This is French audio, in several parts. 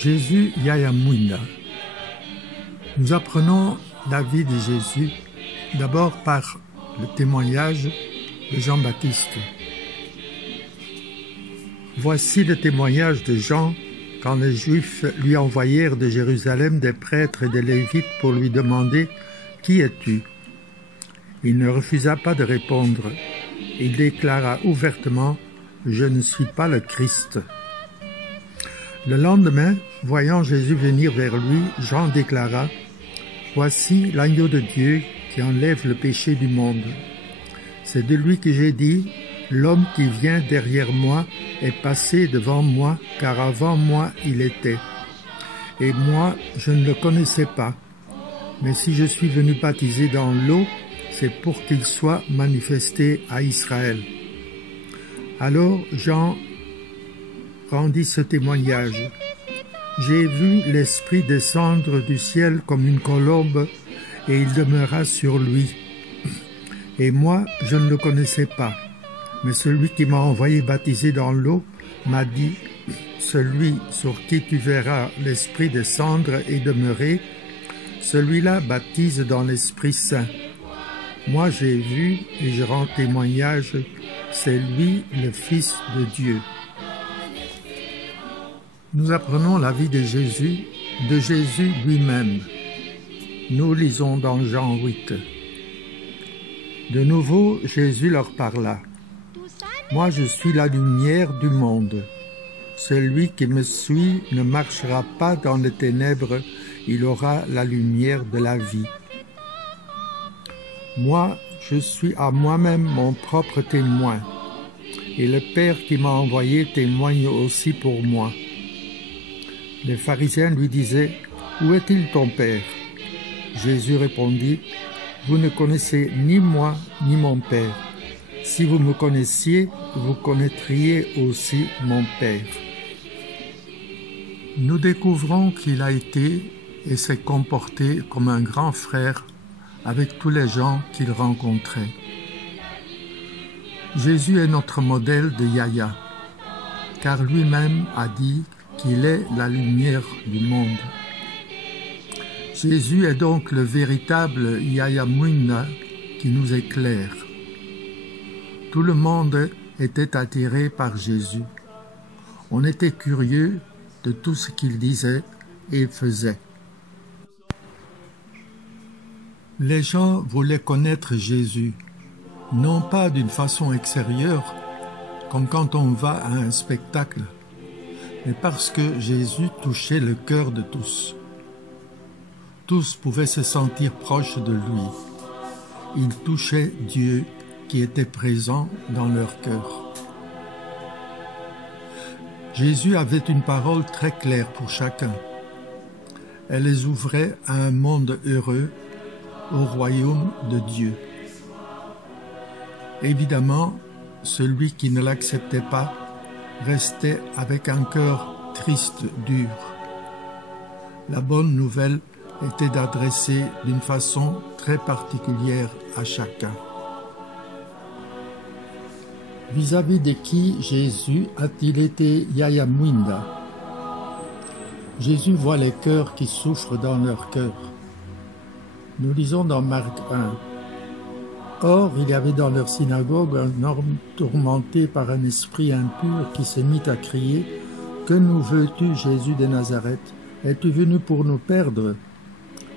Jésus Yayamwinda. Nous apprenons la vie de Jésus d'abord par le témoignage de Jean-Baptiste. Voici le témoignage de Jean quand les Juifs lui envoyèrent de Jérusalem des prêtres et des Lévites pour lui demander « Qui es-tu » Il ne refusa pas de répondre. Il déclara ouvertement « Je ne suis pas le Christ ». Le lendemain, voyant Jésus venir vers lui, Jean déclara « Voici l'agneau de Dieu qui enlève le péché du monde. C'est de lui que j'ai dit « L'homme qui vient derrière moi est passé devant moi, car avant moi il était. Et moi, je ne le connaissais pas. Mais si je suis venu baptiser dans l'eau, c'est pour qu'il soit manifesté à Israël. » Alors Jean rendit ce témoignage. « J'ai vu l'Esprit descendre du ciel comme une colombe, et il demeura sur lui. Et moi, je ne le connaissais pas. Mais celui qui m'a envoyé baptiser dans l'eau m'a dit, « Celui sur qui tu verras l'Esprit descendre et demeurer, celui-là baptise dans l'Esprit Saint. Moi j'ai vu et je rends témoignage, c'est lui le Fils de Dieu. » Nous apprenons la vie de Jésus lui-même. Nous lisons dans Jean 8. De nouveau, Jésus leur parla. « Moi je suis la lumière du monde. Celui qui me suit ne marchera pas dans les ténèbres, il aura la lumière de la vie. Moi, je suis à moi-même mon propre témoin, et le Père qui m'a envoyé témoigne aussi pour moi. » Les pharisiens lui disaient, « Où est-il ton Père ?» Jésus répondit, « Vous ne connaissez ni moi ni mon Père. Si vous me connaissiez, vous connaîtriez aussi mon Père. » Nous découvrons qu'il a été et s'est comporté comme un grand frère avec tous les gens qu'il rencontrait. Jésus est notre modèle de Yaya, car lui-même a dit qu'il est la lumière du monde. Jésus est donc le véritable Yayamwinda qui nous éclaire. Tout le monde était attiré par Jésus. On était curieux de tout ce qu'il disait et faisait. Les gens voulaient connaître Jésus, non pas d'une façon extérieure, comme quand on va à un spectacle, mais parce que Jésus touchait le cœur de tous. Tous pouvaient se sentir proches de lui. Il touchait Dieu qui était présent dans leur cœur. Jésus avait une parole très claire pour chacun. Elle les ouvrait à un monde heureux, au royaume de Dieu. Évidemment, celui qui ne l'acceptait pas restait avec un cœur triste, dur. La bonne nouvelle était d'adresser d'une façon très particulière à chacun. Vis-à-vis de qui Jésus a-t-il été Yayamwinda? Jésus voit les cœurs qui souffrent dans leur cœur. Nous lisons dans Marc 1. Or, il y avait dans leur synagogue un homme tourmenté par un esprit impur qui se mit à crier « Que nous veux-tu, Jésus de Nazareth? Es-tu venu pour nous perdre?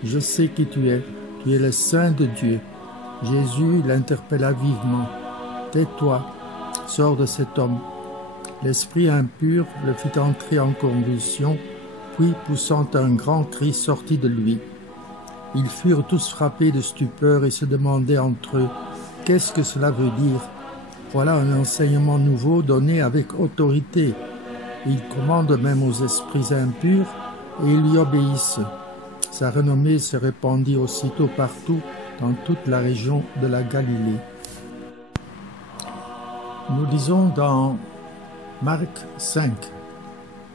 Je sais qui tu es le Saint de Dieu. » Jésus l'interpella vivement. « Tais-toi, sors de cet homme. » L'esprit impur le fit entrer en convulsion, puis poussant un grand cri sortit de lui. Ils furent tous frappés de stupeur et se demandaient entre eux « Qu'est-ce que cela veut dire ?» Voilà un enseignement nouveau donné avec autorité. Il commande même aux esprits impurs et ils lui obéissent. Sa renommée se répandit aussitôt partout dans toute la région de la Galilée. Nous lisons dans Marc 5,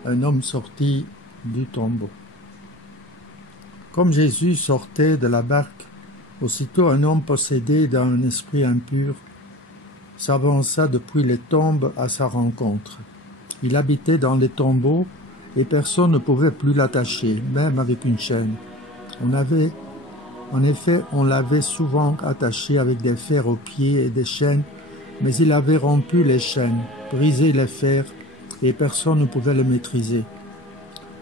un homme sorti du tombeau. Comme Jésus sortait de la barque, aussitôt un homme possédé d'un esprit impur s'avança depuis les tombes à sa rencontre. Il habitait dans les tombeaux et personne ne pouvait plus l'attacher, même avec une chaîne. En effet, on l'avait souvent attaché avec des fers aux pieds et des chaînes, mais il avait rompu les chaînes, brisé les fers, et personne ne pouvait le maîtriser.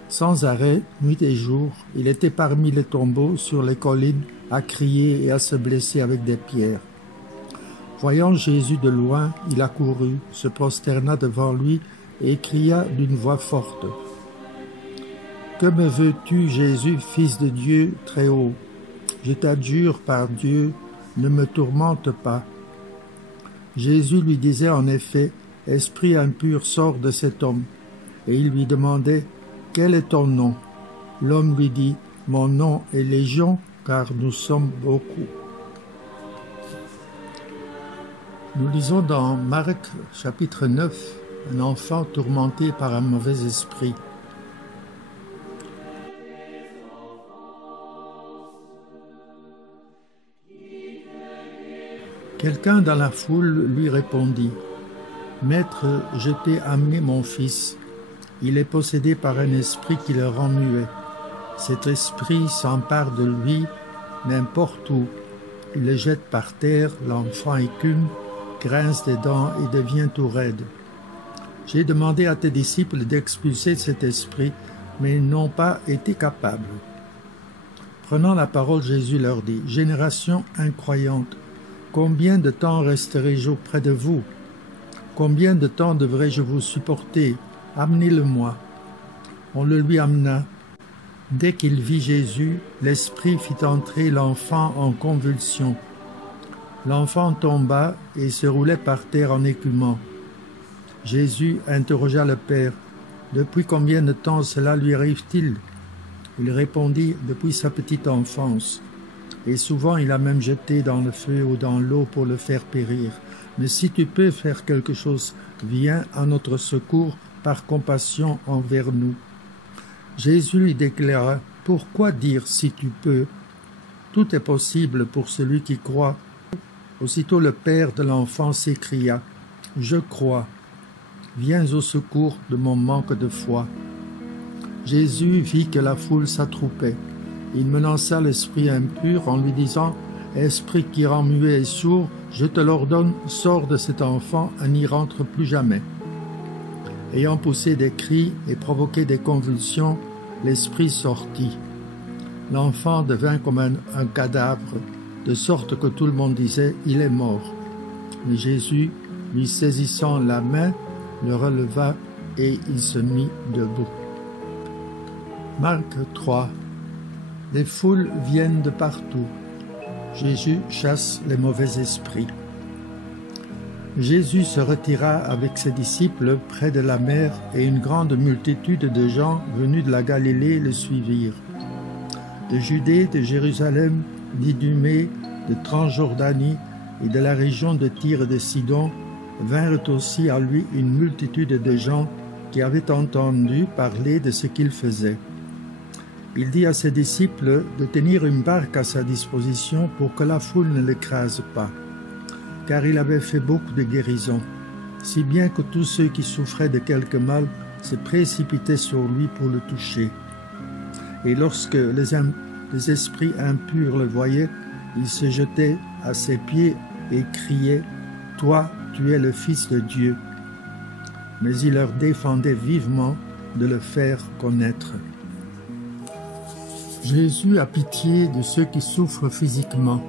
Sans arrêt, nuit et jour, il était parmi les tombeaux, sur les collines, à crier et à se blesser avec des pierres. Voyant Jésus de loin, il accourut, se prosterna devant lui et cria d'une voix forte. « Que me veux-tu, Jésus, Fils de Dieu très haut? Je t'adjure par Dieu, ne me tourmente pas. » Jésus lui disait en effet, « Esprit impur, sors de cet homme. » Et il lui demandait, « Quel est ton nom ?» L'homme lui dit, « Mon nom est Légion, car nous sommes beaucoup. » Nous lisons dans Marc chapitre 9, un enfant tourmenté par un mauvais esprit. Quelqu'un dans la foule lui répondit, « Maître, je t'ai amené mon fils. Il est possédé par un esprit qui le rend muet. Cet esprit s'empare de lui n'importe où. Il le jette par terre, l'enfant écume, grince des dents et devient tout raide. J'ai demandé à tes disciples d'expulser cet esprit, mais ils n'ont pas été capables. » Prenant la parole, Jésus leur dit, « Génération incroyante, combien de temps resterai-je auprès de vous? Combien de temps devrais-je vous supporter? Amenez-le-moi. » On le lui amena. Dès qu'il vit Jésus, l'esprit fit entrer l'enfant en convulsion. L'enfant tomba et se roulait par terre en écumant. Jésus interrogea le père. « Depuis combien de temps cela lui arrive-t-il » Il répondit, « Depuis sa petite enfance. Et souvent il a même jeté dans le feu ou dans l'eau pour le faire périr. Mais si tu peux faire quelque chose, viens à notre secours par compassion envers nous. » Jésus lui déclara, « Pourquoi dire si tu peux? Tout est possible pour celui qui croit. » Aussitôt le père de l'enfant s'écria, « Je crois. Viens au secours de mon manque de foi. » Jésus vit que la foule s'attroupait. Il menaça l'esprit impur en lui disant, « Esprit qui rend muet et sourd, je te l'ordonne, sors de cet enfant et n'y rentre plus jamais. » Ayant poussé des cris et provoqué des convulsions, l'esprit sortit. L'enfant devint comme un cadavre, de sorte que tout le monde disait, « Il est mort. » Mais Jésus, lui saisissant la main, le releva et il se mit debout. Marc 3. Les foules viennent de partout. Jésus chasse les mauvais esprits. Jésus se retira avec ses disciples près de la mer et une grande multitude de gens venus de la Galilée le suivirent. De Judée, de Jérusalem, d'Idumée, de Transjordanie et de la région de Tyr et de Sidon vinrent aussi à lui une multitude de gens qui avaient entendu parler de ce qu'il faisait. Il dit à ses disciples de tenir une barque à sa disposition pour que la foule ne l'écrase pas, car il avait fait beaucoup de guérisons, si bien que tous ceux qui souffraient de quelque mal se précipitaient sur lui pour le toucher. Et lorsque les esprits impurs le voyaient, ils se jetaient à ses pieds et criaient, « Toi, tu es le Fils de Dieu. » Mais il leur défendait vivement de le faire connaître. Jésus a pitié de ceux qui souffrent physiquement.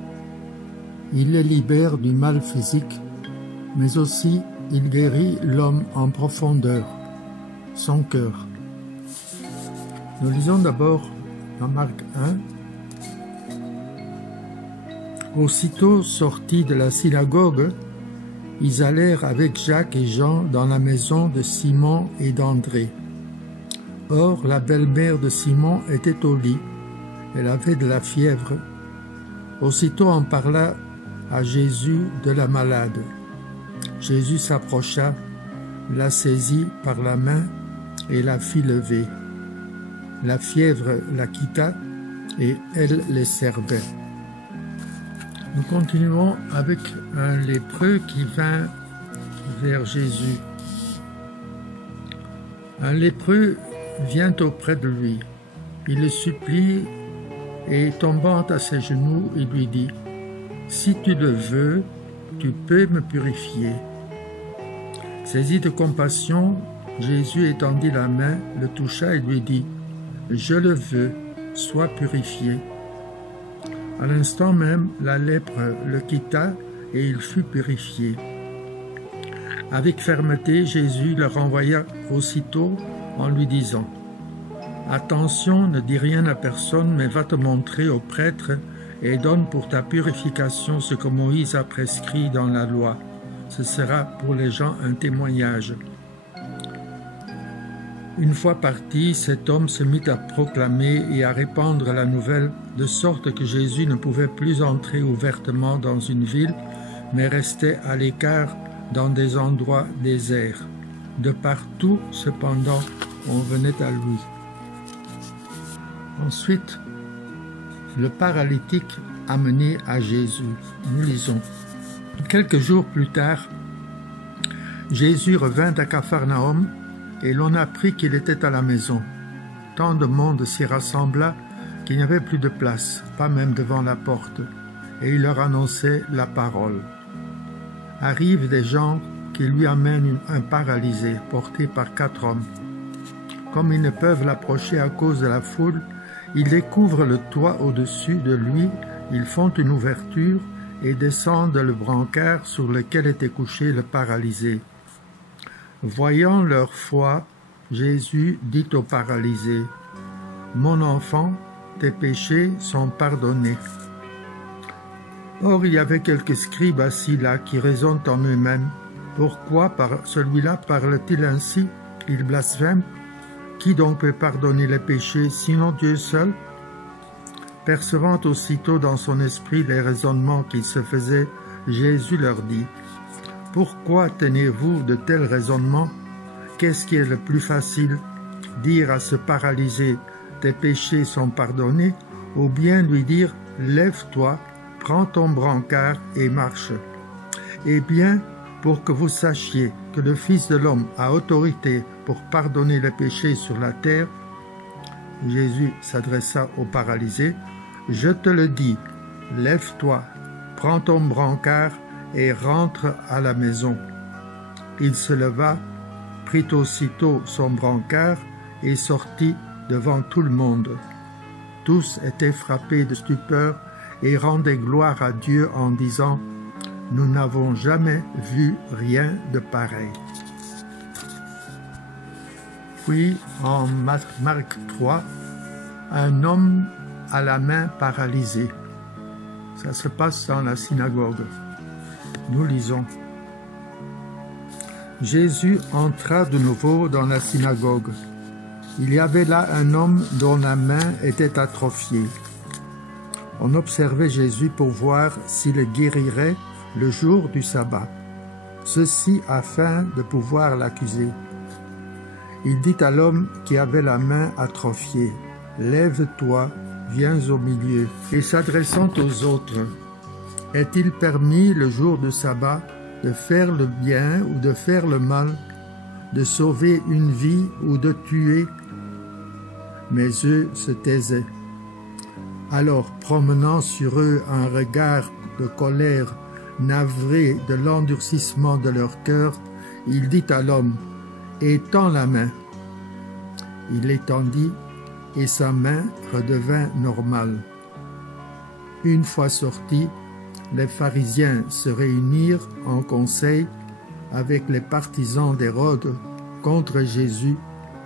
Il les libère du mal physique, mais aussi il guérit l'homme en profondeur, son cœur. Nous lisons d'abord dans Marc 1. Aussitôt sortis de la synagogue, ils allèrent avec Jacques et Jean dans la maison de Simon et d'André. Or, la belle-mère de Simon était au lit. Elle avait de la fièvre. Aussitôt on parla à Jésus de la malade. Jésus s'approcha, la saisit par la main et la fit lever. La fièvre la quitta et elle les servait. Nous continuons avec un lépreux qui vint vers Jésus. Un lépreux vient auprès de lui. Il le supplie et, tombant à ses genoux, il lui dit « Si tu le veux, tu peux me purifier. » Saisi de compassion, Jésus étendit la main, le toucha et lui dit « Je le veux, sois purifié. » À l'instant même, la lèpre le quitta et il fut purifié. Avec fermeté, Jésus le renvoya aussitôt en lui disant « Attention, ne dis rien à personne, mais va te montrer au prêtre et donne pour ta purification ce que Moïse a prescrit dans la loi. Ce sera pour les gens un témoignage. » Une fois parti, cet homme se mit à proclamer et à répandre la nouvelle, de sorte que Jésus ne pouvait plus entrer ouvertement dans une ville, mais restait à l'écart dans des endroits déserts. De partout, cependant, on venait à lui. Ensuite, le paralytique amené à Jésus. Nous lisons. Quelques jours plus tard, Jésus revint à Capharnaüm et l'on apprit qu'il était à la maison. Tant de monde s'y rassembla qu'il n'y avait plus de place, pas même devant la porte, et il leur annonçait la parole. Arrivent des gens qui lui amènent un paralysé porté par 4 hommes. Comme ils ne peuvent l'approcher à cause de la foule, ils découvrent le toit au-dessus de lui, ils font une ouverture et descendent le brancard sur lequel était couché le paralysé. Voyant leur foi, Jésus dit au paralysé, « Mon enfant, tes péchés sont pardonnés. » Or, il y avait quelques scribes assis là qui raisonnent en eux-mêmes. Pourquoi celui-là parle-t-il ainsi? Il blasphème. Qui donc peut pardonner les péchés, sinon Dieu seul? Percevant aussitôt dans son esprit les raisonnements qu'il se faisait, Jésus leur dit, « Pourquoi tenez-vous de tels raisonnements? Qu'est-ce qui est le plus facile? Dire à ce paralysé, « Tes péchés sont pardonnés » ou bien lui dire, « Lève-toi, prends ton brancard et marche. » Eh bien, pour que vous sachiez que le Fils de l'homme a autorité pour pardonner les péchés sur la terre, Jésus s'adressa au paralysé, « Je te le dis, lève-toi, prends ton brancard et rentre à la maison. » Il se leva, prit aussitôt son brancard et sortit devant tout le monde. Tous étaient frappés de stupeur et rendaient gloire à Dieu en disant « Nous n'avons jamais vu rien de pareil. » Puis, en Marc 3, un homme à la main paralysée. Ça se passe dans la synagogue. Nous lisons. Jésus entra de nouveau dans la synagogue. Il y avait là un homme dont la main était atrophiée. On observait Jésus pour voir s'il le guérirait le jour du sabbat, ceci afin de pouvoir l'accuser. Il dit à l'homme qui avait la main atrophiée, « Lève-toi, viens au milieu. » Et s'adressant aux autres, « Est-il permis le jour du sabbat de faire le bien ou de faire le mal, de sauver une vie ou de tuer ?» Mais eux se taisaient. Alors, promenant sur eux un regard de colère, navré de l'endurcissement de leur cœur, il dit à l'homme, « Étends la main. » Il l'étendit, et sa main redevint normale. Une fois sortis, les pharisiens se réunirent en conseil avec les partisans d'Hérode contre Jésus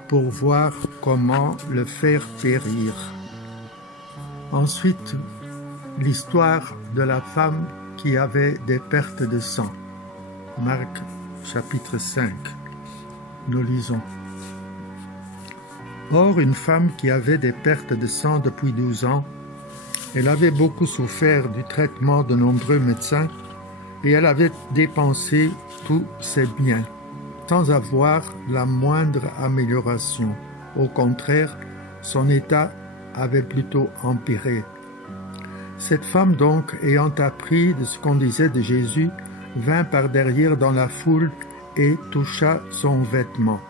pour voir comment le faire périr. Ensuite, l'histoire de la femme qui avait des pertes de sang. Marc chapitre 5. Nous lisons. Or, une femme qui avait des pertes de sang depuis 12 ans, elle avait beaucoup souffert du traitement de nombreux médecins et elle avait dépensé tous ses biens, sans avoir la moindre amélioration. Au contraire, son état avait plutôt empiré. Cette femme donc, ayant appris de ce qu'on disait de Jésus, vint par derrière dans la foule et toucha son vêtement.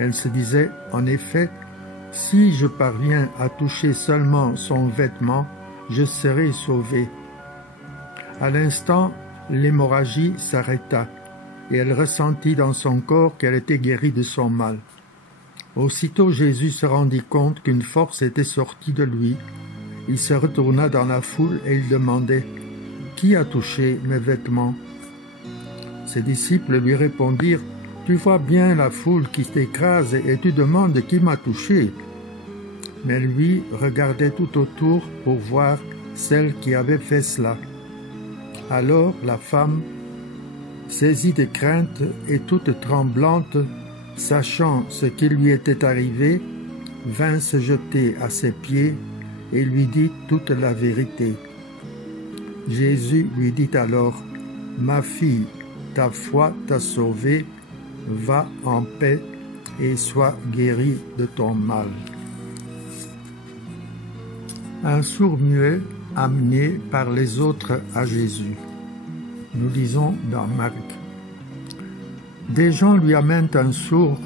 Elle se disait, en effet, si je parviens à toucher seulement son vêtement, je serai sauvée. À l'instant, l'hémorragie s'arrêta, et elle ressentit dans son corps qu'elle était guérie de son mal. Aussitôt Jésus se rendit compte qu'une force était sortie de lui. Il se retourna dans la foule et il demandait « Qui a touché mes vêtements ?» Ses disciples lui répondirent « Tu vois bien la foule qui t'écrase et tu demandes qui m'a touché. » Mais lui regardait tout autour pour voir celle qui avait fait cela. Alors la femme, saisie de crainte et toute tremblante, sachant ce qui lui était arrivé, vint se jeter à ses pieds et lui dit toute la vérité. Jésus lui dit alors, « Ma fille, ta foi t'a sauvée, va en paix et sois guérie de ton mal. » Un sourd-muet amené par les autres à Jésus. Nous lisons dans Marc. Des gens lui amènent un sourd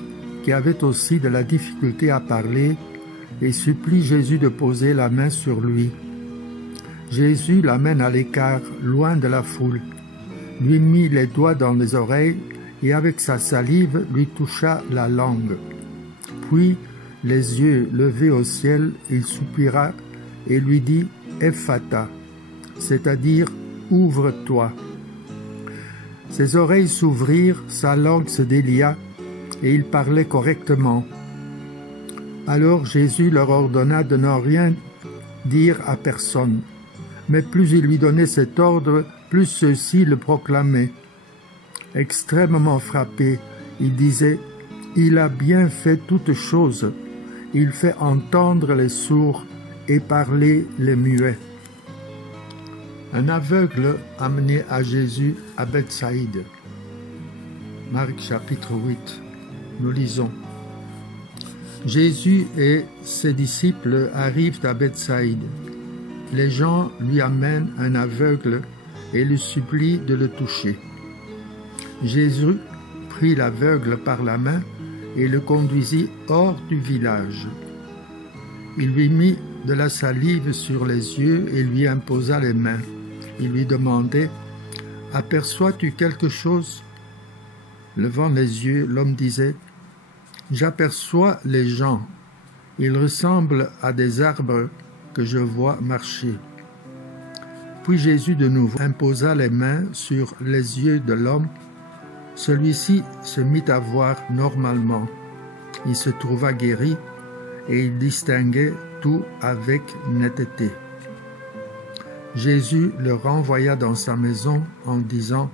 qui avait aussi de la difficulté à parler et supplie Jésus de poser la main sur lui. Jésus l'amène à l'écart, loin de la foule, lui mit les doigts dans les oreilles et avec sa salive lui toucha la langue. Puis, les yeux levés au ciel, il soupira et lui dit « Ephata », c'est-à-dire « Ouvre-toi ». Ses oreilles s'ouvrirent, sa langue se délia, et il parlait correctement. Alors Jésus leur ordonna de ne rien dire à personne. Mais plus il lui donnait cet ordre, plus ceux-ci le proclamaient. Extrêmement frappé, il disait « Il a bien fait toutes choses. Il fait entendre les sourds et parler les muets. » Un aveugle amené à Jésus à Bethsaïde. Marc chapitre 8. Nous lisons. Jésus et ses disciples arrivent à Bethsaïde. Les gens lui amènent un aveugle et lui supplient de le toucher. Jésus prit l'aveugle par la main et le conduisit hors du village. Il lui mit de la salive sur les yeux et lui imposa les mains. Il lui demandait « Aperçois-tu quelque chose ?» Levant les yeux, l'homme disait « J'aperçois les gens. Ils ressemblent à des arbres que je vois marcher. » Puis Jésus de nouveau imposa les mains sur les yeux de l'homme. Celui-ci se mit à voir normalement. Il se trouva guéri et il distinguait tout avec netteté. Jésus le renvoya dans sa maison en disant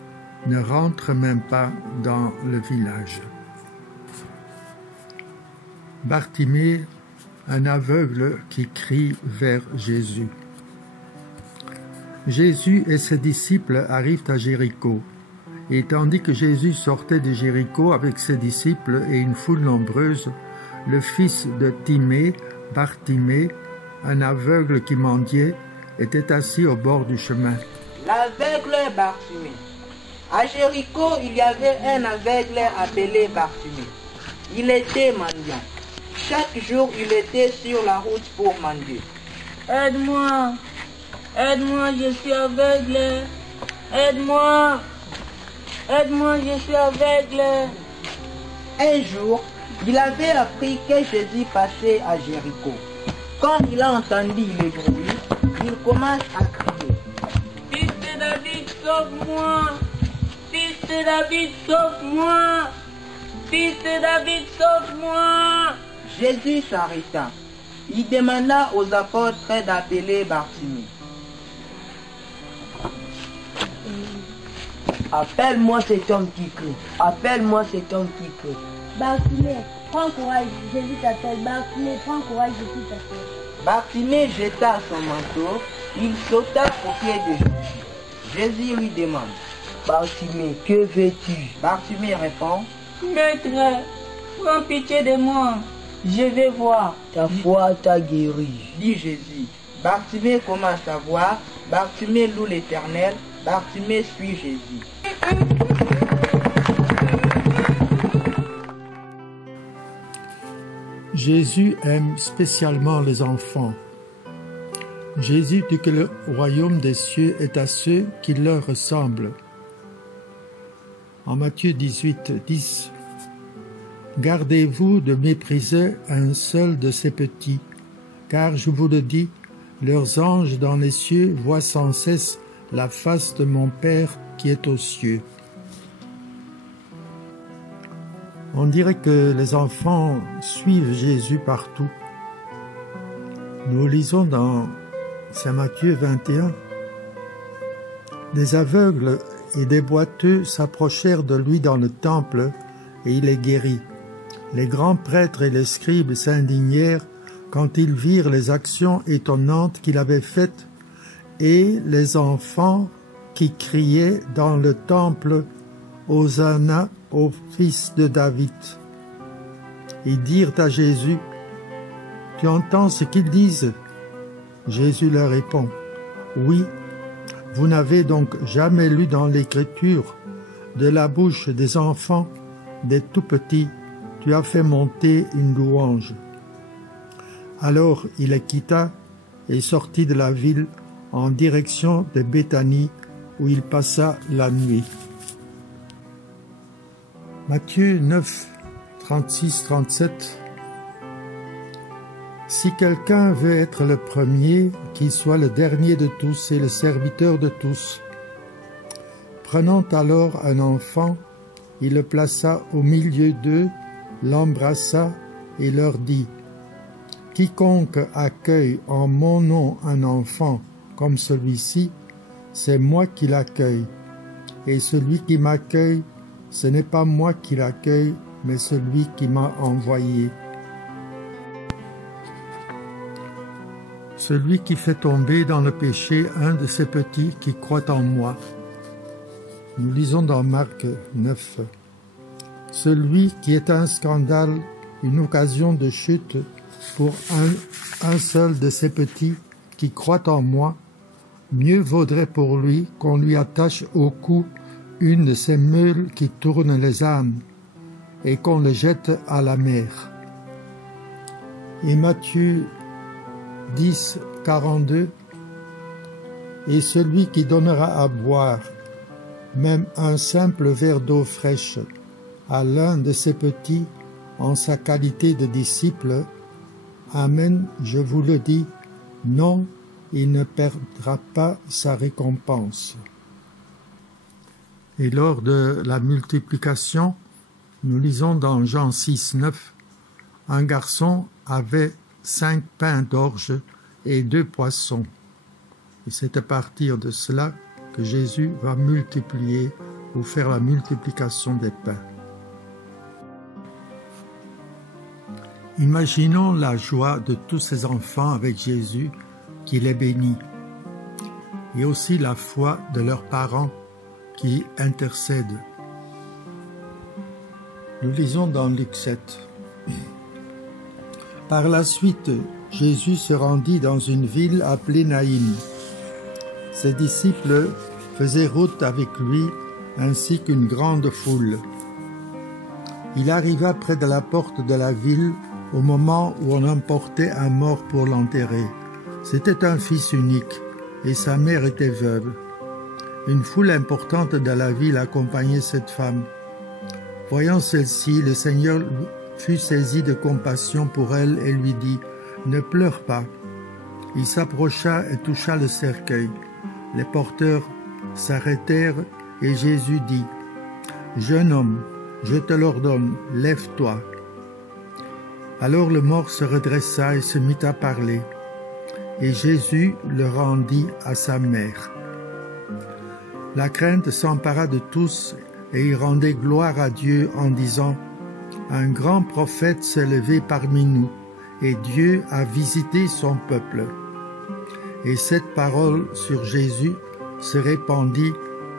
« Ne rentre même pas dans le village. » Bartimée, un aveugle qui crie vers Jésus. Jésus et ses disciples arrivent à Jéricho. Et tandis que Jésus sortait de Jéricho avec ses disciples et une foule nombreuse, le fils de Timée, Bartimée, un aveugle qui mendiait, était assis au bord du chemin. L'aveugle Bartimée. À Jéricho, il y avait un aveugle appelé Bartimée. Il était mendiant. Chaque jour, il était sur la route pour mendier. Aide-moi, aide-moi, je suis aveugle. Aide-moi, aide-moi, je suis aveugle. Un jour, il avait appris que Jésus passait à Jéricho. Quand il a entendu le bruit, il commence à crier. « Fils de David, sauve-moi! Fils de David, sauve-moi! Fils de David, sauve-moi » Jésus s'arrêta. Il demanda aux apôtres d'appeler Bartimée. « Appelle-moi cet homme qui crie. Appelle-moi cet homme qui crie. » Bartimée, prends courage, Jésus t'appelle. Bartimée, prends courage, Jésus t'appelle. Bartimée jeta son manteau, il sauta aux pieds de Jésus. Jésus lui demande, « Bartimée, que veux-tu » Bartimée répond, « Maître, prends pitié de moi, je vais voir. » « Ta foi t'a guéri, dit Jésus. Bartimée commence à voir, Bartimée loue l'Éternel, Bartimée suit Jésus. Jésus aime spécialement les enfants. Jésus dit que le royaume des cieux est à ceux qui leur ressemblent. En Matthieu 18, 10, « Gardez-vous de mépriser un seul de ces petits, car je vous le dis, leurs anges dans les cieux voient sans cesse la face de mon Père qui est aux cieux. » On dirait que les enfants suivent Jésus partout. Nous lisons dans Saint Matthieu 21, « Des aveugles et des boiteux s'approchèrent de lui dans le temple, et il les guérit. Les grands prêtres et les scribes s'indignèrent quand ils virent les actions étonnantes qu'il avait faites, et les enfants qui criaient dans le temple « Hosanna au fils de David ». Ils dirent à Jésus, « Tu entends ce qu'ils disent ?» Jésus leur répond, « Oui, vous n'avez donc jamais lu dans l'Écriture, de la bouche des enfants, des tout-petits, tu as fait monter une louange. » Alors il les quitta et sortit de la ville en direction de Béthanie, où il passa la nuit. Matthieu 9, 36-37. Si quelqu'un veut être le premier, qu'il soit le dernier de tous et le serviteur de tous. Prenant alors un enfant, il le plaça au milieu d'eux, l'embrassa et leur dit, « Quiconque accueille en mon nom un enfant comme celui-ci, c'est moi qui l'accueille. Et celui qui m'accueille, ce n'est pas moi qui l'accueille, mais celui qui m'a envoyé. » Celui qui fait tomber dans le péché un de ces petits qui croient en moi. Nous lisons dans Marc 9. Celui qui est un scandale, une occasion de chute pour un seul de ces petits qui croient en moi, mieux vaudrait pour lui qu'on lui attache au cou une de ces meules qui tournent les ânes et qu'on le jette à la mer. Et Matthieu 10, 42. Et celui qui donnera à boire, même un simple verre d'eau fraîche, à l'un de ces petits en sa qualité de disciple, amen, je vous le dis, non, il ne perdra pas sa récompense. Et lors de la multiplication, nous lisons dans Jean 6, 9, un garçon avait 5 pains d'orge et 2 poissons. Et c'est à partir de cela que Jésus va multiplier ou faire la multiplication des pains. Imaginons la joie de tous ces enfants avec Jésus qui les bénit, et aussi la foi de leurs parents qui intercèdent. Nous lisons dans Luc 7. Par la suite, Jésus se rendit dans une ville appelée Naïm. Ses disciples faisaient route avec lui, ainsi qu'une grande foule. Il arriva près de la porte de la ville au moment où on emportait un mort pour l'enterrer. C'était un fils unique, et sa mère était veuve. Une foule importante de la ville accompagnait cette femme. Voyant celle-ci, le Seigneur fut saisi de compassion pour elle et lui dit, « Ne pleure pas. » Il s'approcha et toucha le cercueil. Les porteurs s'arrêtèrent et Jésus dit, « Jeune homme, je te l'ordonne, lève-toi. » Alors le mort se redressa et se mit à parler, et Jésus le rendit à sa mère. La crainte s'empara de tous et ils rendaient gloire à Dieu en disant, « Un grand prophète s'est levé parmi nous, et Dieu a visité son peuple. » Et cette parole sur Jésus se répandit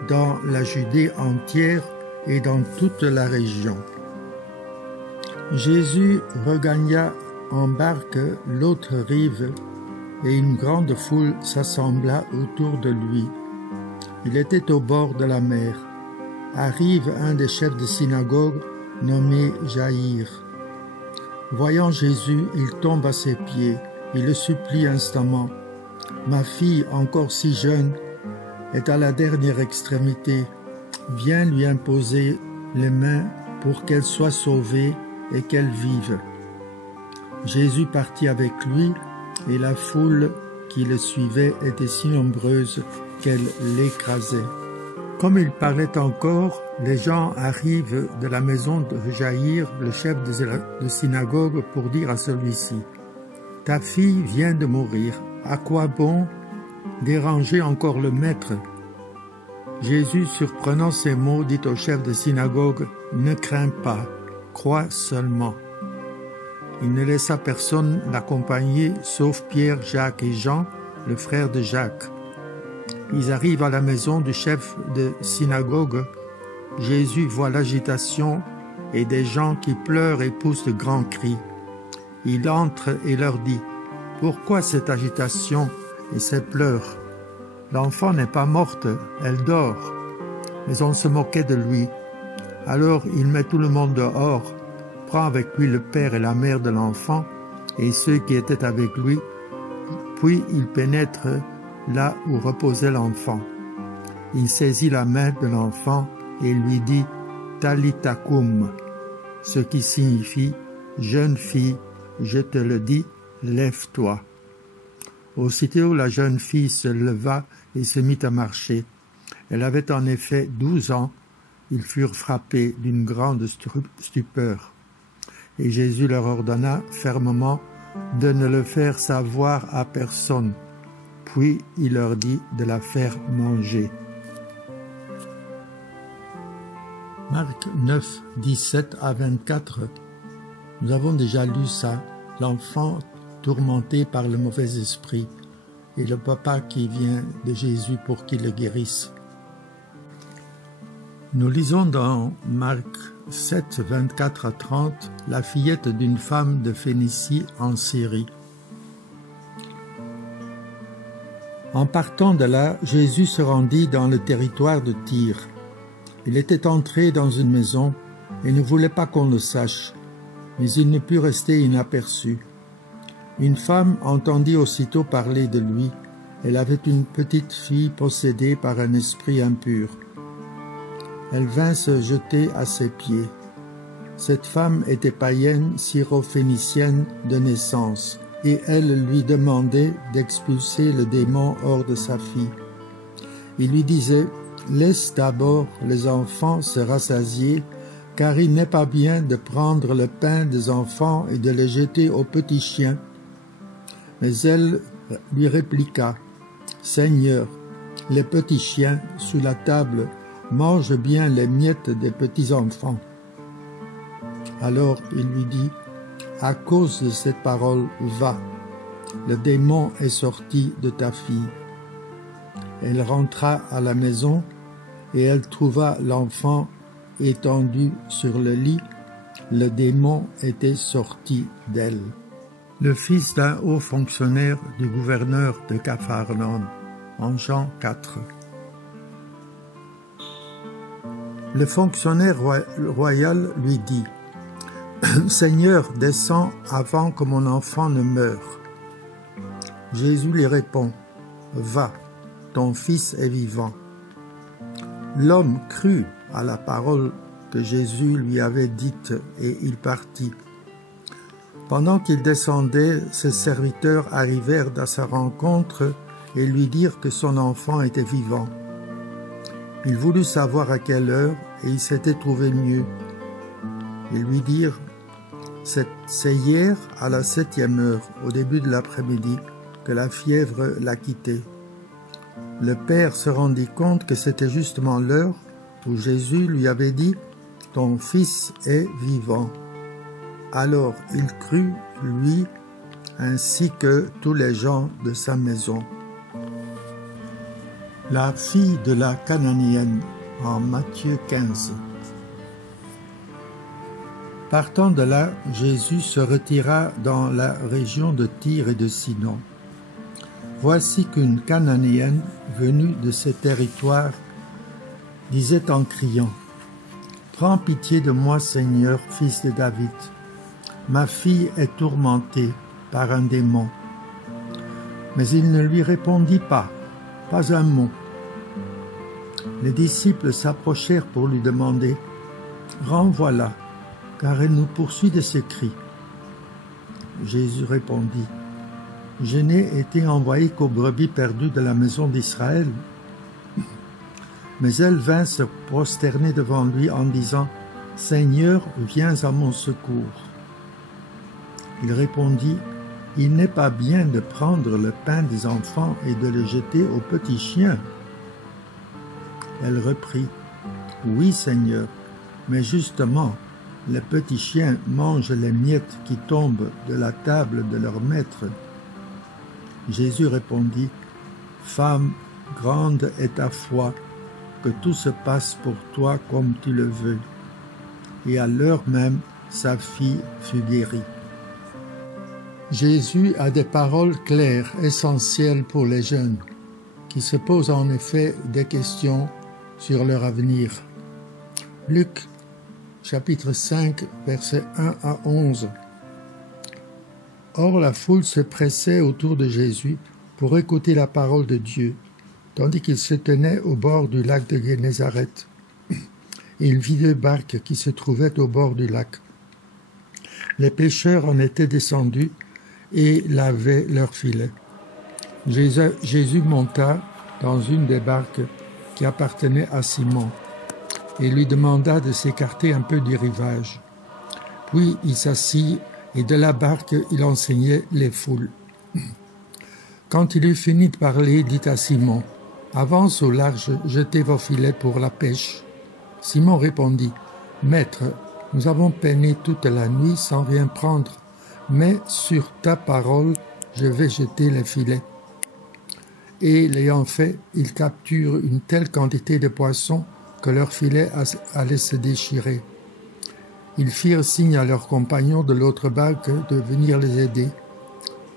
dans la Judée entière et dans toute la région. Jésus regagna en barque l'autre rive, et une grande foule s'assembla autour de lui. Il était au bord de la mer. Arrive un des chefs de synagogue, nommé Jaïr. Voyant Jésus, il tombe à ses pieds, il le supplie instamment. Ma fille, encore si jeune, est à la dernière extrémité. Viens lui imposer les mains pour qu'elle soit sauvée et qu'elle vive. Jésus partit avec lui, et la foule qui le suivait était si nombreuse qu'elle l'écrasait. Comme il parlait encore, les gens arrivent de la maison de Jaïr, le chef de synagogue, pour dire à celui-ci: « Ta fille vient de mourir, à quoi bon déranger encore le maître ?» Jésus, surprenant ces mots, dit au chef de synagogue: « Ne crains pas, crois seulement. » Il ne laissa personne l'accompagner, sauf Pierre, Jacques et Jean, le frère de Jacques. Ils arrivent à la maison du chef de synagogue. Jésus voit l'agitation et des gens qui pleurent et poussent de grands cris. Il entre et leur dit: « Pourquoi cette agitation et ces pleurs? L'enfant n'est pas morte, elle dort. » Mais on se moquait de lui. Alors il met tout le monde dehors, prend avec lui le père et la mère de l'enfant et ceux qui étaient avec lui, puis il pénètre là où reposait l'enfant. Il saisit la main de l'enfant et lui dit « Talitha koum », ce qui signifie « Jeune fille, je te le dis, lève-toi ». Aussitôt la jeune fille se leva et se mit à marcher. Elle avait en effet 12 ans. Ils furent frappés d'une grande stupeur. Et Jésus leur ordonna fermement de ne le faire savoir à personne. Puis il leur dit de la faire manger. Marc 9, 17 à 24. Nous avons déjà lu ça. L'enfant tourmenté par le mauvais esprit et le papa qui vient de Jésus pour qu'il le guérisse. Nous lisons dans Marc 7, 24 à 30, la fillette d'une femme de Phénicie en Syrie. En partant de là, Jésus se rendit dans le territoire de Tyr. Il était entré dans une maison et ne voulait pas qu'on le sache, mais il ne put rester inaperçu. Une femme entendit aussitôt parler de lui. Elle avait une petite fille possédée par un esprit impur. Elle vint se jeter à ses pieds. Cette femme était païenne syrophénicienne de naissance, et elle lui demandait d'expulser le démon hors de sa fille. Il lui disait: « Laisse d'abord les enfants se rassasier, car il n'est pas bien de prendre le pain des enfants et de le jeter aux petits chiens. » Mais elle lui répliqua: « Seigneur, les petits chiens sous la table mangent bien les miettes des petits enfants. » Alors il lui dit: « À cause de cette parole, va, le démon est sorti de ta fille. » Elle rentra à la maison et elle trouva l'enfant étendu sur le lit. Le démon était sorti d'elle. Le fils d'un haut fonctionnaire du gouverneur de Capharnaüm, en Jean 4. Le fonctionnaire royal lui dit: « Seigneur, descends avant que mon enfant ne meure. » Jésus lui répond: « Va, ton fils est vivant. » L'homme crut à la parole que Jésus lui avait dite et il partit. Pendant qu'il descendait, ses serviteurs arrivèrent à sa rencontre et lui dirent que son enfant était vivant. Il voulut savoir à quelle heure et il s'était trouvé mieux. Ils lui dirent: « C'est hier à la 7e heure, au début de l'après-midi, que la fièvre l'a quitté. » Le père se rendit compte que c'était justement l'heure où Jésus lui avait dit: « Ton fils est vivant. » Alors il crut, lui, ainsi que tous les gens de sa maison. La fille de la Cananéenne, en Matthieu 15. Partant de là, Jésus se retira dans la région de Tyr et de Sidon. Voici qu'une Cananéenne, venue de ces territoires, disait en criant: « Prends pitié de moi, Seigneur, fils de David. « Ma fille est tourmentée par un démon. » Mais il ne lui répondit pas un mot. Les disciples s'approchèrent pour lui demander « Renvoie-la, car elle nous poursuit de ses cris. » Jésus répondit « Je n'ai été envoyé qu'aux brebis perdues de la maison d'Israël. » Mais elle vint se prosterner devant lui en disant « Seigneur, viens à mon secours. » Il répondit « Il n'est pas bien de prendre le pain des enfants et de le jeter aux petits chiens. » Elle reprit « Oui, Seigneur, mais justement, les petits chiens mangent les miettes qui tombent de la table de leur maître. » Jésus répondit « Femme, grande est ta foi, que tout se passe pour toi comme tu le veux. » Et à l'heure même, sa fille fut guérie. Jésus a des paroles claires, essentielles pour les jeunes, qui se posent en effet des questions sur leur avenir. Luc, chapitre 5, versets 1 à 11. Or la foule se pressait autour de Jésus pour écouter la parole de Dieu, tandis qu'il se tenait au bord du lac de Génézareth. Il vit 2 barques qui se trouvaient au bord du lac. Les pêcheurs en étaient descendus et lavaient leurs filets. Jésus monta dans une des barques qui appartenait à Simon et lui demanda de s'écarter un peu du rivage. Puis il s'assit et de la barque il enseignait les foules. Quand il eut fini de parler, il dit à Simon « Avance au large, jetez vos filets pour la pêche. » Simon répondit « Maître, nous avons peiné toute la nuit sans rien prendre, mais sur ta parole, je vais jeter les filets. » Et l'ayant fait, ils capturent une telle quantité de poissons que leurs filets allaient se déchirer. Ils firent signe à leurs compagnons de l'autre barque de venir les aider.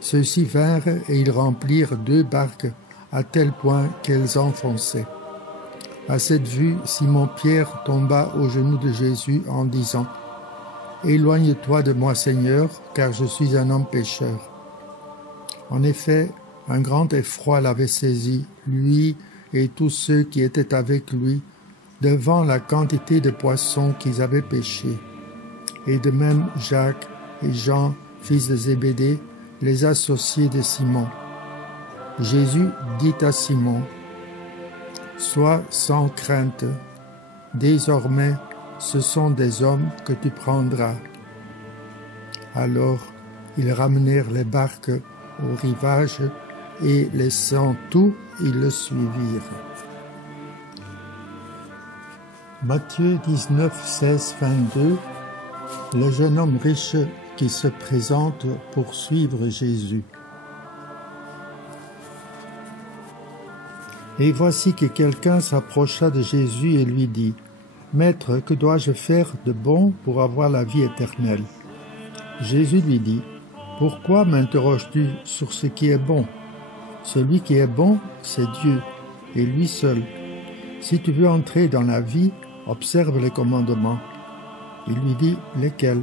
Ceux-ci vinrent et ils remplirent 2 barques à tel point qu'elles enfonçaient. À cette vue, Simon-Pierre tomba aux genoux de Jésus en disant « Éloigne-toi de moi, Seigneur, car je suis un homme pécheur. » En effet, un grand effroi l'avait saisi, lui et tous ceux qui étaient avec lui, devant la quantité de poissons qu'ils avaient pêchés. Et de même Jacques et Jean, fils de Zébédée, les associés de Simon. Jésus dit à Simon, « Sois sans crainte, désormais ce sont des hommes que tu prendras. » Alors ils ramenèrent les barques au rivage et laissant tout, ils le suivirent. Matthieu 19, 16, 22. Le jeune homme riche qui se présente pour suivre Jésus. Et voici que quelqu'un s'approcha de Jésus et lui dit, « Maître, que dois-je faire de bon pour avoir la vie éternelle ?» Jésus lui dit, « Pourquoi m'interroges-tu sur ce qui est bon ? Celui qui est bon, c'est Dieu, et lui seul. Si tu veux entrer dans la vie, observe les commandements. » Il lui dit, « Lesquels ?»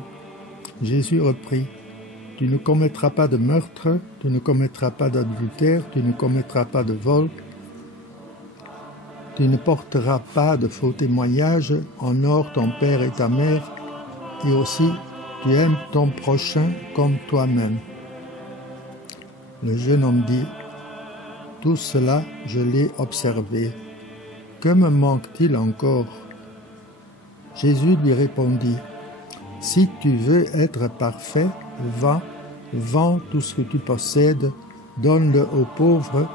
Jésus reprit, « Tu ne commettras pas de meurtre, tu ne commettras pas d'adultère, tu ne commettras pas de vol, tu ne porteras pas de faux témoignages, honore ton père et ta mère, et aussi tu aimes ton prochain comme toi-même. » Le jeune homme dit, « Tout cela, je l'ai observé. Que me manque-t-il encore ?» Jésus lui répondit, « Si tu veux être parfait, va, vends tout ce que tu possèdes, donne-le aux pauvres,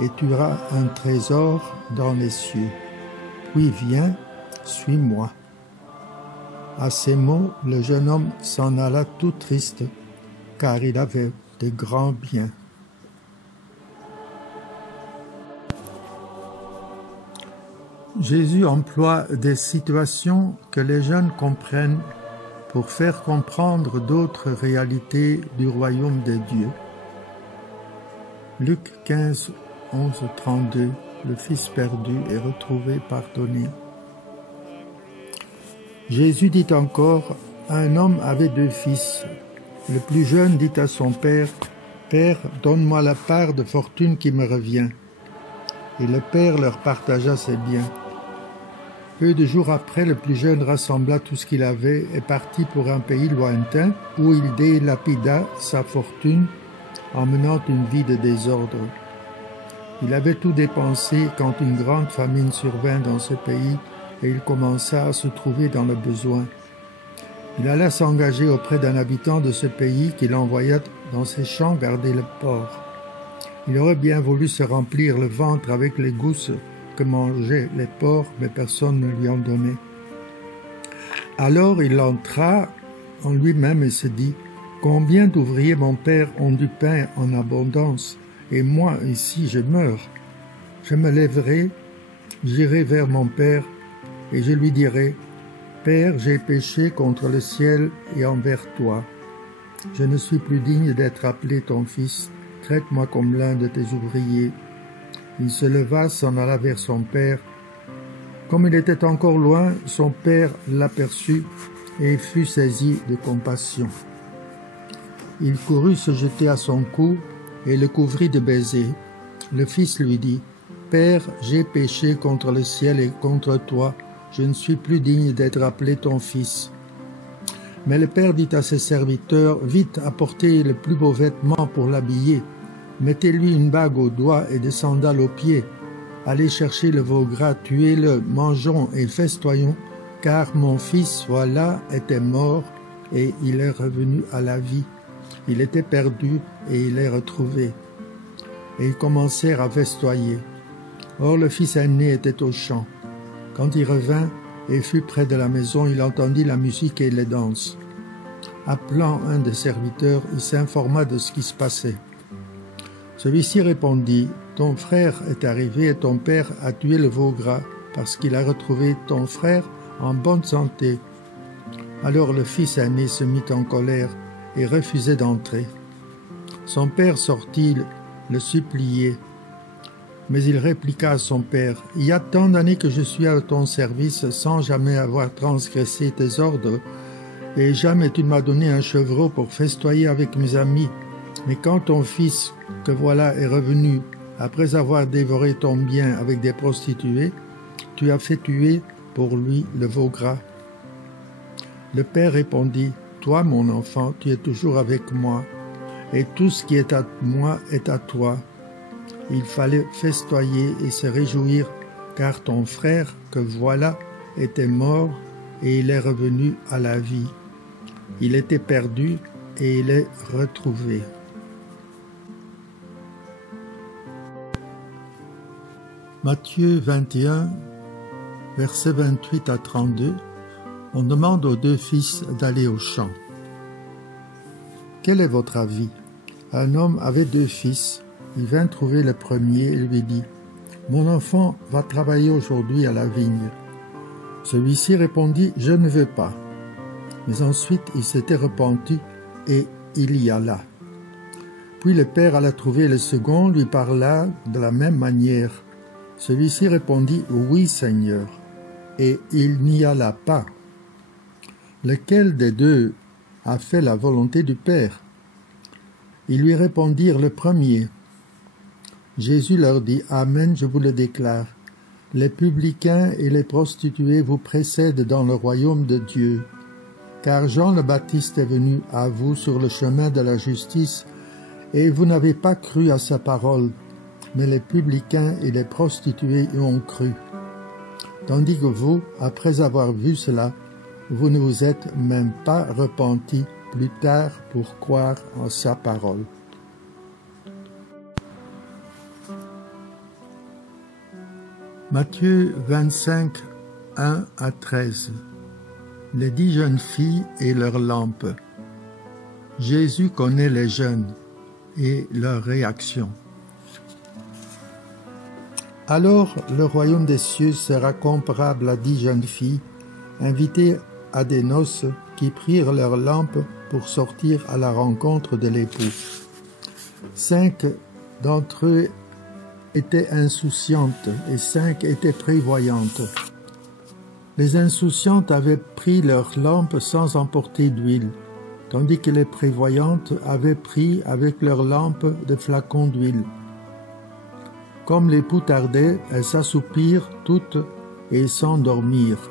et tu auras un trésor dans les cieux. Puis viens, suis-moi. » À ces mots, le jeune homme s'en alla tout triste, car il avait de grands biens. Jésus emploie des situations que les jeunes comprennent pour faire comprendre d'autres réalités du royaume des dieux. Luc 15, 11, 32, le fils perdu est retrouvé pardonné. Jésus dit encore, un homme avait 2 fils. Le plus jeune dit à son père, « Père, donne-moi la part de fortune qui me revient. » Et le père leur partagea ses biens. Peu de jours après, le plus jeune rassembla tout ce qu'il avait et partit pour un pays lointain où il délapida sa fortune en menant une vie de désordre. Il avait tout dépensé quand une grande famine survint dans ce pays et il commença à se trouver dans le besoin. Il alla s'engager auprès d'un habitant de ce pays qui l'envoya dans ses champs garder le porc. Il aurait bien voulu se remplir le ventre avec les gousses que mangeaient les porcs, mais personne ne lui en donnait. Alors il entra en lui-même et se dit, « Combien d'ouvriers mon père ont du pain en abondance, et moi ici je meurs. Je me lèverai, j'irai vers mon père, et je lui dirai, « Père, j'ai péché contre le ciel et envers toi. Je ne suis plus digne d'être appelé ton fils. Traite-moi comme l'un de tes ouvriers. » Il se leva, s'en alla vers son père. Comme il était encore loin, son père l'aperçut et fut saisi de compassion. Il courut se jeter à son cou et le couvrit de baisers. Le fils lui dit, « Père, j'ai péché contre le ciel et contre toi. Je ne suis plus digne d'être appelé ton fils. » Mais le père dit à ses serviteurs, « Vite, apportez le plus beau vêtement pour l'habiller. Mettez-lui une bague au doigt et des sandales aux pieds. Allez chercher le veau gras, tuez-le, mangeons et festoyons, car mon fils, voilà, était mort et il est revenu à la vie. Il était perdu et il est retrouvé. » Et ils commencèrent à festoyer. Or le fils aîné était au champ. Quand il revint et fut près de la maison, il entendit la musique et les danses. Appelant un des serviteurs, il s'informa de ce qui se passait. Celui-ci répondit, « Ton frère est arrivé et ton père a tué le veau gras parce qu'il a retrouvé ton frère en bonne santé. » Alors le fils aîné se mit en colère et refusait d'entrer. Son père sortit le supplier, mais il répliqua à son père, « Il y a tant d'années que je suis à ton service sans jamais avoir transgressé tes ordres, et jamais tu ne m'as donné un chevreau pour festoyer avec mes amis. Mais quand ton fils, que voilà, est revenu, après avoir dévoré ton bien avec des prostituées, tu as fait tuer pour lui le veau gras. » Le père répondit, « Toi, mon enfant, tu es toujours avec moi, et tout ce qui est à moi est à toi. Il fallait festoyer et se réjouir, car ton frère, que voilà, était mort, et il est revenu à la vie. Il était perdu, et il est retrouvé. » Matthieu 21, versets 28 à 32, on demande aux deux fils d'aller au champ. Quel est votre avis? Un homme avait deux fils. Il vint trouver le premier et lui dit, « Mon enfant va travailler aujourd'hui à la vigne. » Celui-ci répondit, « Je ne veux pas. » Mais ensuite il s'était repenti et il y alla. Puis le père alla trouver le second, lui parla de la même manière. Celui-ci répondit, « Oui, Seigneur. » Et il n'y alla pas. Lequel des deux a fait la volonté du Père? Ils lui répondirent, « Le premier. » Jésus leur dit, « Amen, je vous le déclare. Les publicains et les prostituées vous précèdent dans le royaume de Dieu. Car Jean le Baptiste est venu à vous sur le chemin de la justice, et vous n'avez pas cru à sa parole. Mais les publicains et les prostituées y ont cru. Tandis que vous, après avoir vu cela, vous ne vous êtes même pas repentis plus tard pour croire en sa parole. » Matthieu 25, 1 à 13. Les 10 jeunes filles et leurs lampes. Jésus connaît les jeunes et leur réaction. Alors le royaume des cieux sera comparable à 10 jeunes filles, invitées à des noces, qui prirent leurs lampes pour sortir à la rencontre de l'époux. 5 d'entre eux étaient insouciantes et 5 étaient prévoyantes. Les insouciantes avaient pris leurs lampes sans emporter d'huile, tandis que les prévoyantes avaient pris avec leurs lampes des flacons d'huile. Comme l'époux tardait, elles s'assoupirent toutes et s'endormirent.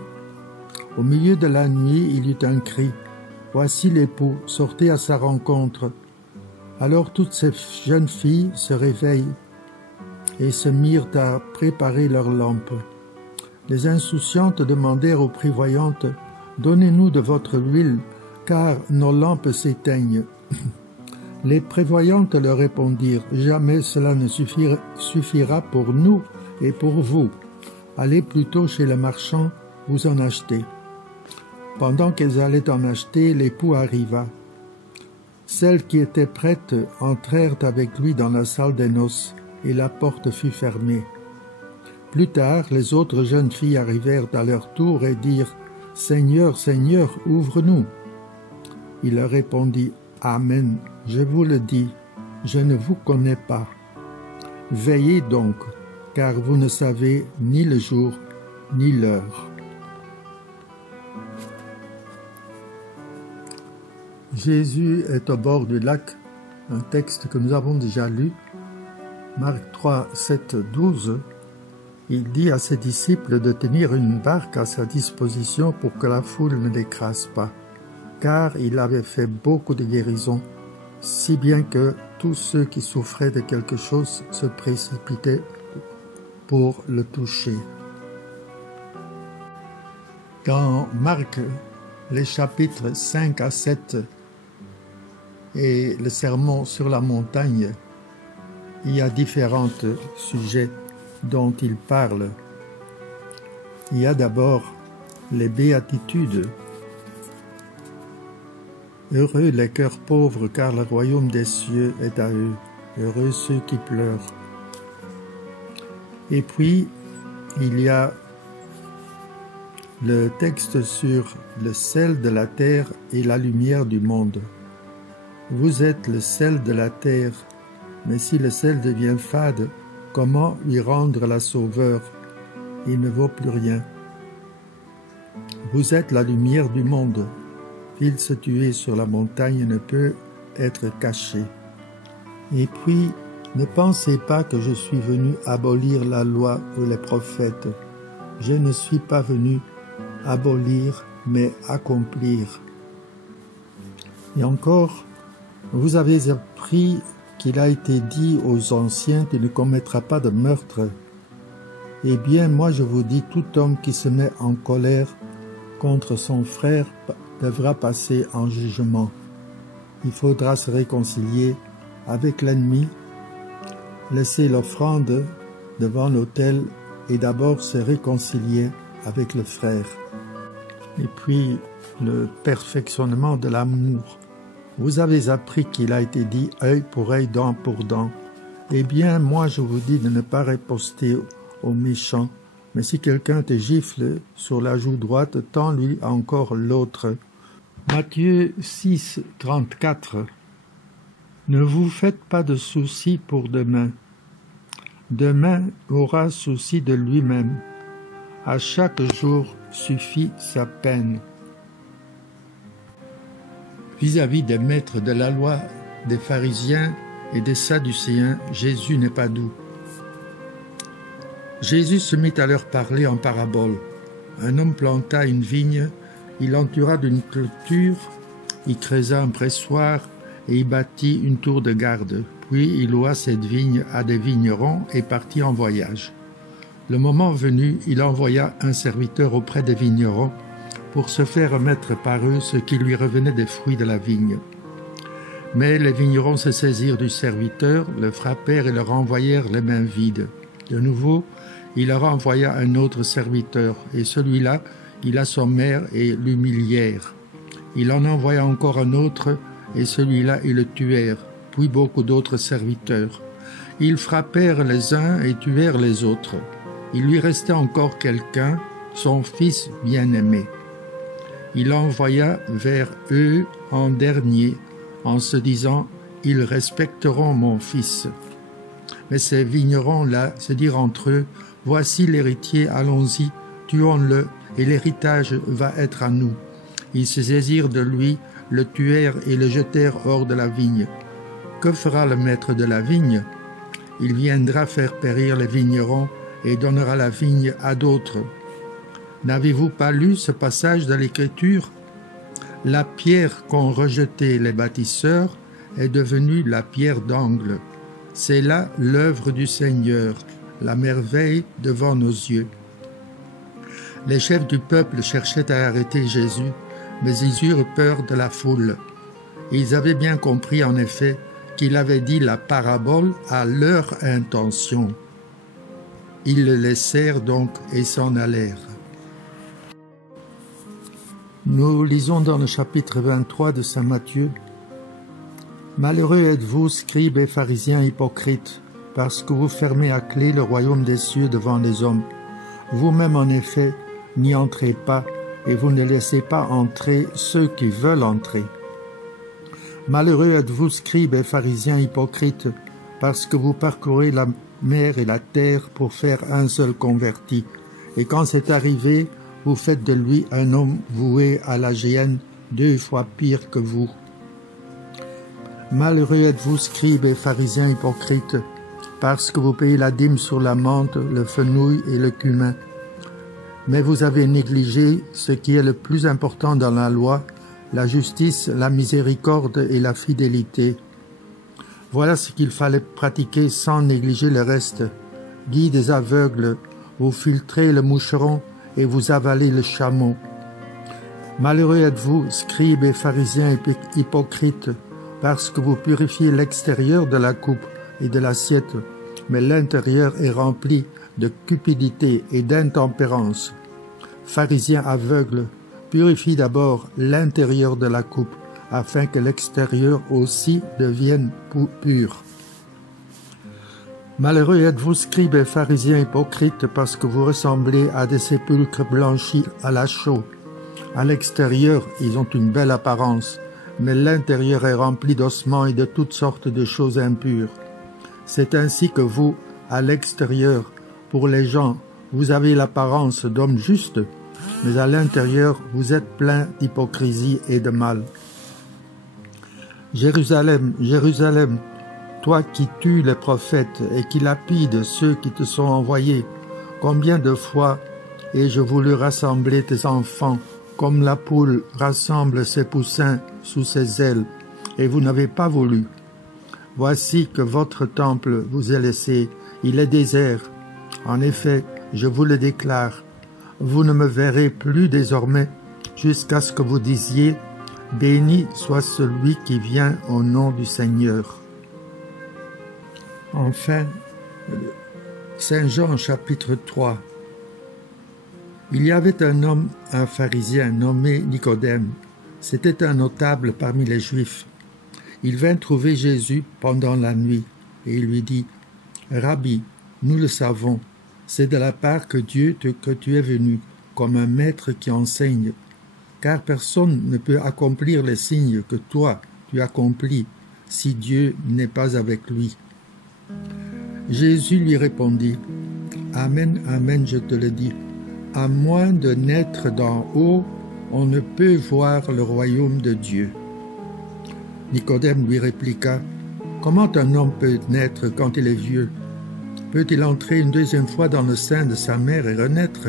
Au milieu de la nuit, il y eut un cri. « Voici l'époux, sortez à sa rencontre. » Alors toutes ces jeunes filles se réveillent et se mirent à préparer leurs lampes. Les insouciantes demandèrent aux prévoyantes « Donnez-nous de votre huile, car nos lampes s'éteignent. » Les prévoyantes leur répondirent « Jamais cela ne suffira pour nous et pour vous. Allez plutôt chez le marchand, vous en achetez. » Pendant qu'elles allaient en acheter, l'époux arriva. Celles qui étaient prêtes entrèrent avec lui dans la salle des noces, et la porte fut fermée. Plus tard, les autres jeunes filles arrivèrent à leur tour et dirent « Seigneur, Seigneur, ouvre-nous » Il leur répondit « Amen, je vous le dis, je ne vous connais pas. Veillez donc, car vous ne savez ni le jour ni l'heure. » Jésus est au bord du lac, un texte que nous avons déjà lu. Marc 3, 7, 12, il dit à ses disciples de tenir une barque à sa disposition pour que la foule ne l'écrase pas, car il avait fait beaucoup de guérisons, si bien que tous ceux qui souffraient de quelque chose se précipitaient pour le toucher. Dans Marc, les chapitres 5 à 7 et le sermon sur la montagne, il y a différents sujets dont il parle. Il y a d'abord les béatitudes. Heureux les cœurs pauvres, car le royaume des cieux est à eux. Heureux ceux qui pleurent. Et puis, il y a le texte sur le sel de la terre et la lumière du monde. Vous êtes le sel de la terre, mais si le sel devient fade, comment lui rendre la sauveur? Il ne vaut plus rien. Vous êtes la lumière du monde. Ville située sur la montagne ne peut être cachée. Et puis, ne pensez pas que je suis venu abolir la loi ou les prophètes. Je ne suis pas venu abolir, mais accomplir. Et encore, vous avez appris qu'il a été dit aux anciens « Tu ne commettras pas de meurtre ». Eh bien, moi je vous dis, tout homme qui se met en colère contre son frère devra passer en jugement. Il faudra se réconcilier avec l'ennemi, laisser l'offrande devant l'autel et d'abord se réconcilier avec le frère. Et puis, le perfectionnement de l'amour. Vous avez appris qu'il a été dit œil pour œil, dent pour dent. Eh bien, moi je vous dis de ne pas riposter aux méchants, mais si quelqu'un te gifle sur la joue droite, tends-lui encore l'autre. Matthieu 6, 34. Ne vous faites pas de soucis pour demain. Demain aura souci de lui-même. À chaque jour suffit sa peine. Vis-à-vis des maîtres de la loi, des pharisiens et des sadducéens, Jésus n'est pas doux. Jésus se mit à leur parler en parabole. Un homme planta une vigne, il l'entoura d'une clôture, il creusa un pressoir et y bâtit une tour de garde. Puis il loua cette vigne à des vignerons et partit en voyage. Le moment venu, il envoya un serviteur auprès des vignerons pour se faire remettre par eux ce qui lui revenait des fruits de la vigne. Mais les vignerons se saisirent du serviteur, le frappèrent et le renvoyèrent les mains vides. De nouveau, il leur envoya un autre serviteur, et celui-là, ils l'assommèrent et l'humilièrent. Il en envoya encore un autre, et celui-là, ils le tuèrent, puis beaucoup d'autres serviteurs. Ils frappèrent les uns et tuèrent les autres. Il lui restait encore quelqu'un, son fils bien-aimé. Il l'envoya vers eux en dernier, en se disant « Ils respecteront mon fils ». Mais ces vignerons-là se dirent entre eux « Voici l'héritier, allons-y, tuons-le, et l'héritage va être à nous. » Ils se saisirent de lui, le tuèrent et le jetèrent hors de la vigne. Que fera le maître de la vigne? Il viendra faire périr les vignerons et donnera la vigne à d'autres. N'avez-vous pas lu ce passage de l'Écriture? La pierre qu'ont rejetée les bâtisseurs est devenue la pierre d'angle. C'est là l'œuvre du Seigneur, la merveille devant nos yeux. Les chefs du peuple cherchaient à arrêter Jésus, mais ils eurent peur de la foule. Ils avaient bien compris en effet qu'il avait dit la parabole à leur intention. Ils le laissèrent donc et s'en allèrent. Nous lisons dans le chapitre 23 de saint Matthieu. « Malheureux êtes-vous, scribes et pharisiens hypocrites, parce que vous fermez à clé le royaume des cieux devant les hommes. Vous-même en effet n'y entrez pas, et vous ne laissez pas entrer ceux qui veulent entrer. Malheureux êtes-vous, scribes et pharisiens hypocrites, parce que vous parcourez la mer et la terre pour faire un seul converti, et quand c'est arrivé, vous faites de lui un homme voué à la géhenne 2 fois pire que vous. Malheureux êtes-vous, scribes et pharisiens hypocrites, parce que vous payez la dîme sur la menthe, le fenouil et le cumin. Mais vous avez négligé ce qui est le plus important dans la loi, la justice, la miséricorde et la fidélité. Voilà ce qu'il fallait pratiquer sans négliger le reste. Guides aveugles, vous filtrez le moucheron et vous avalez le chameau. Malheureux êtes-vous, scribes et pharisiens hypocrites, parce que vous purifiez l'extérieur de la coupe et de l'assiette, mais l'intérieur est rempli de cupidité et d'intempérance. Pharisiens aveugles, purifie d'abord l'intérieur de la coupe, afin que l'extérieur aussi devienne pur. Malheureux êtes-vous, scribes et pharisiens hypocrites, parce que vous ressemblez à des sépulcres blanchis à la chaux. À l'extérieur, ils ont une belle apparence, mais l'intérieur est rempli d'ossements et de toutes sortes de choses impures. C'est ainsi que vous, à l'extérieur, pour les gens, vous avez l'apparence d'hommes justes, mais à l'intérieur, vous êtes plein d'hypocrisie et de mal. Jérusalem, Jérusalem, toi qui tues les prophètes et qui lapides ceux qui te sont envoyés, combien de fois ai-je voulu rassembler tes enfants, comme la poule rassemble ses poussins sous ses ailes, et vous n'avez pas voulu. Voici que votre temple vous est laissé, il est désert. En effet, je vous le déclare, vous ne me verrez plus désormais, jusqu'à ce que vous disiez, béni soit celui qui vient au nom du Seigneur. Enfin, Saint Jean chapitre 3. Il y avait un homme, un pharisien nommé Nicodème. C'était un notable parmi les Juifs. Il vint trouver Jésus pendant la nuit et il lui dit, « Rabbi, nous le savons, c'est de la part que Dieu que tu es venu, comme un maître qui enseigne, car personne ne peut accomplir les signes que toi tu accomplis si Dieu n'est pas avec lui. » Jésus lui répondit, « Amen, amen, je te le dis, à moins de naître d'en haut, on ne peut voir le royaume de Dieu. » Nicodème lui répliqua, « Comment un homme peut naître quand il est vieux? Peut-il entrer une deuxième fois dans le sein de sa mère et renaître? »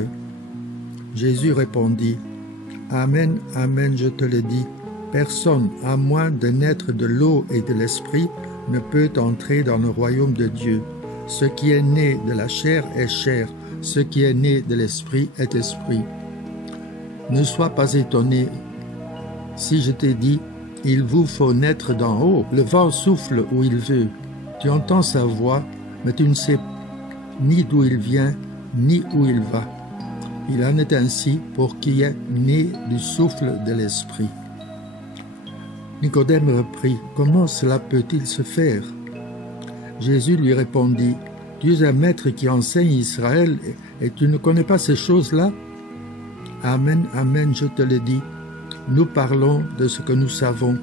Jésus répondit, « Amen, amen, je te le dis, personne, à moins de naître de l'eau et de l'esprit, ne peut entrer dans le royaume de Dieu. Ce qui est né de la chair est chair, ce qui est né de l'esprit est esprit. Ne sois pas étonné si je t'ai dit, il vous faut naître d'en haut. Le vent souffle où il veut. Tu entends sa voix, mais tu ne sais ni d'où il vient, ni où il va. Il en est ainsi pour qui est né du souffle de l'esprit. » Nicodème reprit, « Comment cela peut-il se faire ?» Jésus lui répondit, « Tu es un maître qui enseigne Israël et tu ne connais pas ces choses-là? Amen, amen, je te le dis. Nous parlons de ce que nous savons.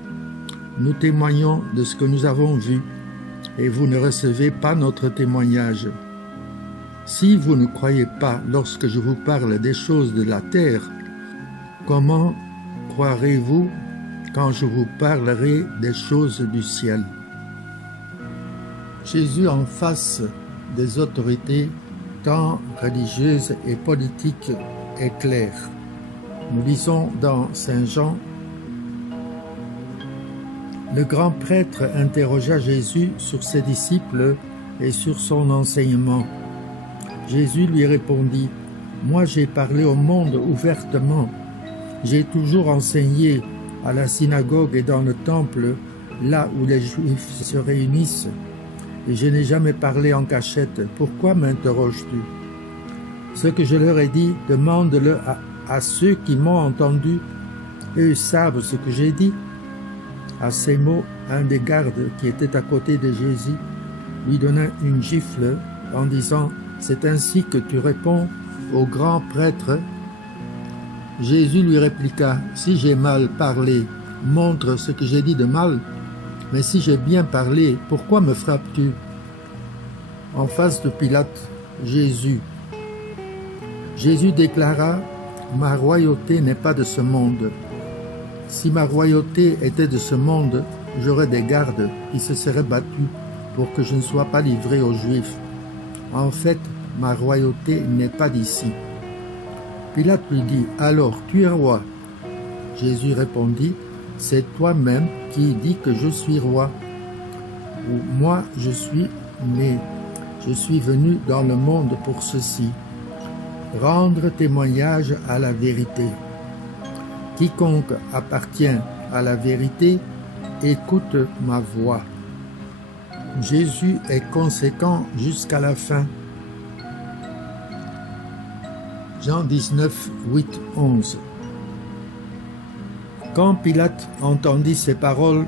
Nous témoignons de ce que nous avons vu, et vous ne recevez pas notre témoignage. Si vous ne croyez pas lorsque je vous parle des choses de la terre, comment croirez-vous quand je vous parlerai des choses du ciel. Jésus en face des autorités, tant religieuses et politiques, est clair. Nous lisons dans Saint Jean: le grand prêtre interrogea Jésus sur ses disciples et sur son enseignement. Jésus lui répondit: moi j'ai parlé au monde ouvertement. J'ai toujours enseigné à la synagogue et dans le temple, là où les Juifs se réunissent, et je n'ai jamais parlé en cachette. Pourquoi m'interroges-tu? Ce que je leur ai dit, demande-le à ceux qui m'ont entendu. Eux savent ce que j'ai dit. À ces mots, un des gardes qui était à côté de Jésus lui donna une gifle en disant: c'est ainsi que tu réponds au grand prêtre? Jésus lui répliqua: si j'ai mal parlé, montre ce que j'ai dit de mal. Mais si j'ai bien parlé, pourquoi me frappes-tu? En face de Pilate, Jésus déclara: ma royauté n'est pas de ce monde. Si ma royauté était de ce monde, j'aurais des gardes qui se seraient battus pour que je ne sois pas livré aux Juifs. En fait, ma royauté n'est pas d'ici. Pilate lui dit: alors tu es roi? Jésus répondit: c'est toi-même qui dis que je suis roi. Ou moi je suis né. Je suis venu dans le monde pour ceci, rendre témoignage à la vérité. Quiconque appartient à la vérité écoute ma voix. Jésus est conséquent jusqu'à la fin. Jean 19, 8, 11. Quand Pilate entendit ces paroles,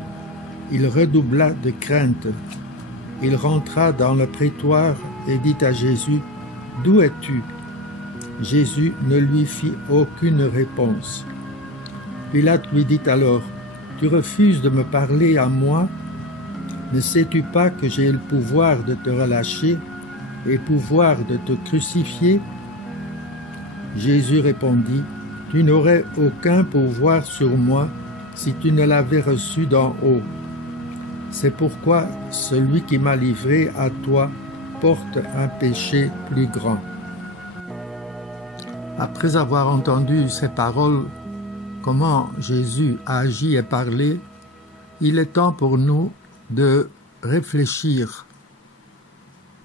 il redoubla de crainte. Il rentra dans le prétoire et dit à Jésus: d'où es-tu? Jésus ne lui fit aucune réponse. Pilate lui dit alors: tu refuses de me parler à moi? Ne sais-tu pas que j'ai le pouvoir de te relâcher et pouvoir de te crucifier? Jésus répondit: tu n'aurais aucun pouvoir sur moi si tu ne l'avais reçu d'en haut. C'est pourquoi celui qui m'a livré à toi porte un péché plus grand. Après avoir entendu ces paroles, comment Jésus a agi et parlé, il est temps pour nous de réfléchir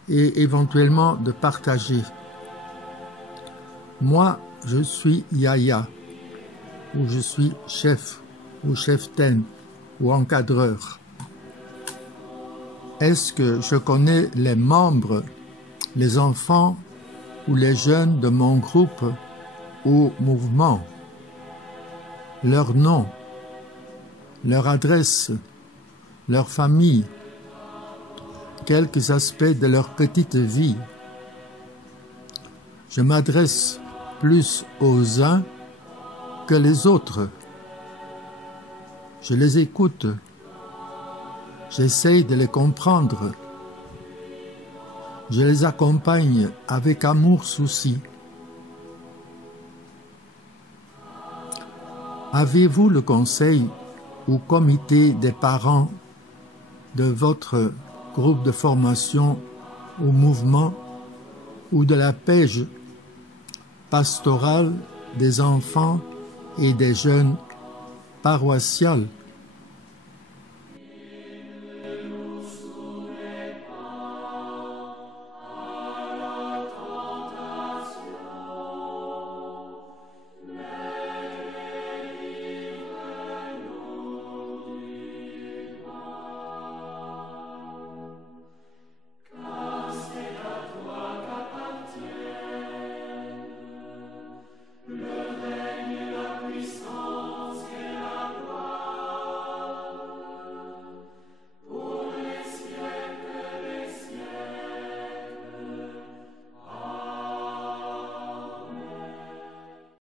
et éventuellement de partager. Moi, je suis Yaya, ou je suis chef, ou cheftaine, ou encadreur. Est-ce que je connais les membres, les enfants ou les jeunes de mon groupe ou mouvement, leur nom, leur adresse, leur famille, quelques aspects de leur petite vie? Je m'adresse plus aux uns que les autres. Je les écoute. J'essaye de les comprendre. Je les accompagne avec amour-souci. Avez-vous le conseil ou comité des parents de votre groupe de formation ou mouvement ou de la pège pastorale des enfants et des jeunes paroissiales?